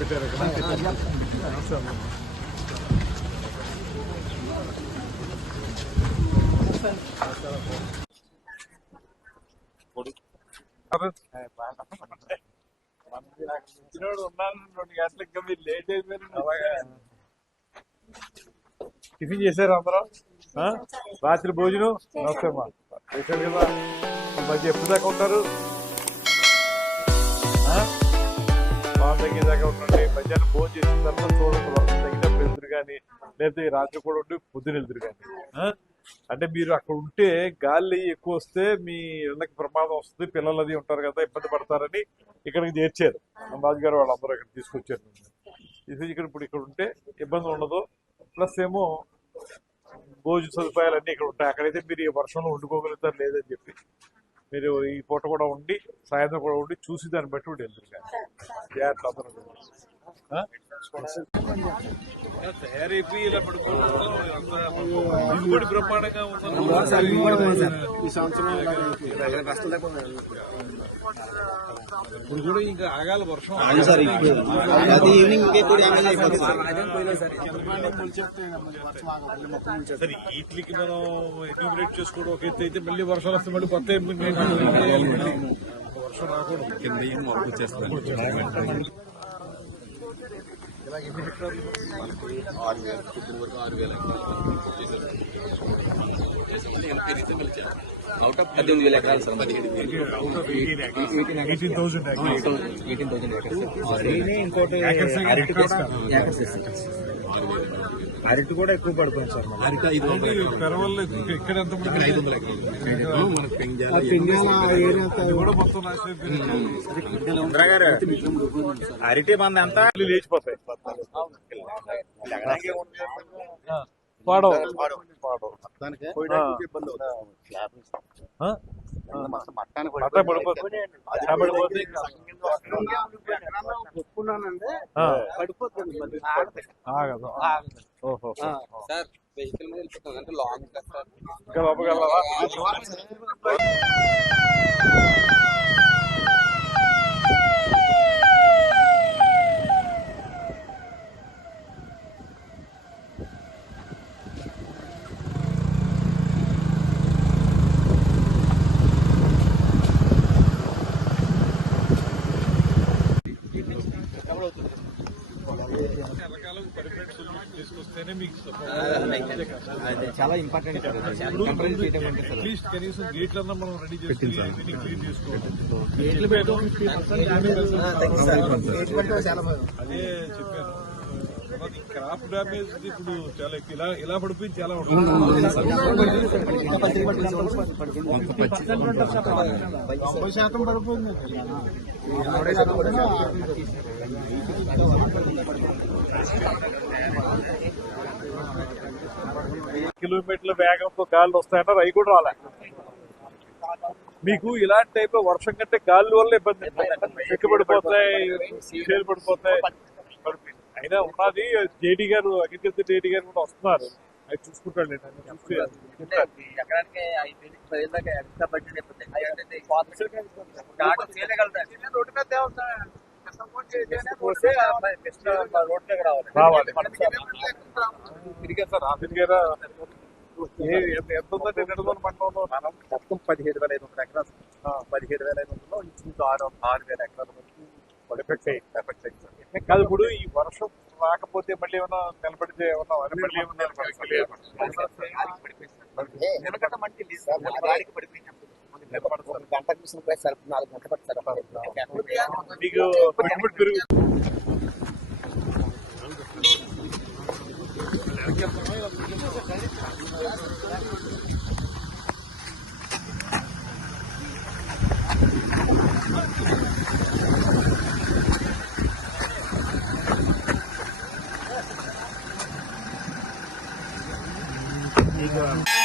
రెండు late tiffin చేశారు అందరూ? రాత్రి భోజనం? నమస్తే అమ్మా. మంచి ఎప్పుడు దాకా ఉంటారు? తగ్గేదాకా ఉండండి. మధ్యాహ్నం భోజనం చేసిన తర్వాత చూడండి వర్షం తగ్గినప్పుడు వెళ్తురు కానీ లేకపోతే ఈ రాత్రి కూడా ఉండి పొద్దున వెళ్తురు కానీ? అంటే మీరు అక్కడ ఉంటే గాలి ఎక్కువ వస్తే మీ ఇళ్ళకి ప్రమాదం వస్తుంది పిల్లలు అది ఉంటారు కదా ఇబ్బంది పడతారని ఇక్కడికి చేర్చారు. రాజుగారు వాళ్ళందరూ ఇక్కడ తీసుకొచ్చారు. ఇది ఇక్కడ ఇప్పుడు ఇక్కడ ఉంటే ఇబ్బంది ఉండదు. ప్లస్ ఏమో భోజన సదుపాయాలు అన్నీ ఇక్కడ ఉంటాయి. అక్కడైతే మీరు ఈ వర్షంలో వండుకోగలుగుతారు లేదని చెప్పి. మీరు ఈ పూట కూడా ఉండి సాయంత్రం కూడా ఉండి చూసి దాన్ని బట్టి ఉండి జాగ్రత్త దిగుబడి బ్రహ్మాండంగా ఈ సంవత్సరం ఇప్పుడు కూడా ఇంకా ఆగాలి వర్షం సార్ అది ఈవినింగ్ ఇంకెప్పుడు అయిపోతుంది సార్ సరే వీటికి మనం ఎన్యూమరేట్ చేసుకోవడం ఒక ఎత్తు అయితే మళ్ళీ వర్షాలు వస్తే మళ్ళీ కొత్త enumerate వర్షం రాకూడదు కింద ఏం మొగ్గు చేస్తాను ఆరు వేలు ఇప్పుడు వరకు ఆరు వేల అవుట్ ఆఫ్ పద్దెనిమిది వేల ఎకరాలు సార్ పదిహేడు ఎయిటీన్ థౌసండ్ ఎయిటీన్ థౌసండ్ ఇంకోటి అరటి కూడా అరటి కూడా ఎక్కువ పడుతుంది సార్ అరటి ఐదు వందల ఇక్కడ ఐదు. అరటి మంది అంతా లేచిపోతాయి. ఆ, పాడవు. పాడవు. అట్లా పడిపోతుంది ఓహో. సార్ వెహికల్ మీద వెళ్ళిపోతుంది అంటే లాంగ్ సార్. ఇంకా లోపలికి వెళ్ళాలా? తీసుకొస్తేనే మీకు support. చాలా ఇంపార్టెంట్ అట్లీస్ట్ కనీసం గేట్లన్నా మనం రెడీ చేసుకుని ఇవన్నీ క్లీన్ చేసుకోవాలి. అదే చెప్పాను. ఈ క్రాప్ డ్యామేజ్ ఇప్పుడు చాలా. ఇలా ఇలా పడిపోయింది చాలా తొంభై శాతం పడిపోయింది. కిలోమీటర్ల వేగంతో గాలి వస్తాయన్నారు అవి కూడా రాలే. మీకు ఇలాంటి టైప్ వర్షం కంటే గాలి వల్ల ఇబ్బంది. ఎక్కబడిపోతాయి చేలు పడిపోతాయి. అయినా ఉన్నది జేడీ గారు అగ్రికల్చర్ జేడీ గారు కూడా వస్తున్నారు. అది చూసుకుంటాడు ఎంత ఉందంటే మనం మొత్తం పదిహేడు వేల ఐదు వందల ఎకరాలు. పదిహేడు వేల ఐదు వందలు ఇంచుమించు ఆరు ఆరు వేల ఎకరాల. వరకు ఎఫెక్ట్ అయ్యి ఎఫెక్ట్ అయింది సార్. కాదు ఇప్పుడు ఈ వర్షం రాకపోతే మళ్ళీ ఏమన్నా నిలబడితే ఏమన్నా మళ్ళీ ఏమన్నా నిలబడి- గంట చూసిన ప్రైస్ సార్ నాలుగు గంటలు పడుతుంది మీకు పెట్టుబడి పెరుగు సార్. Negro.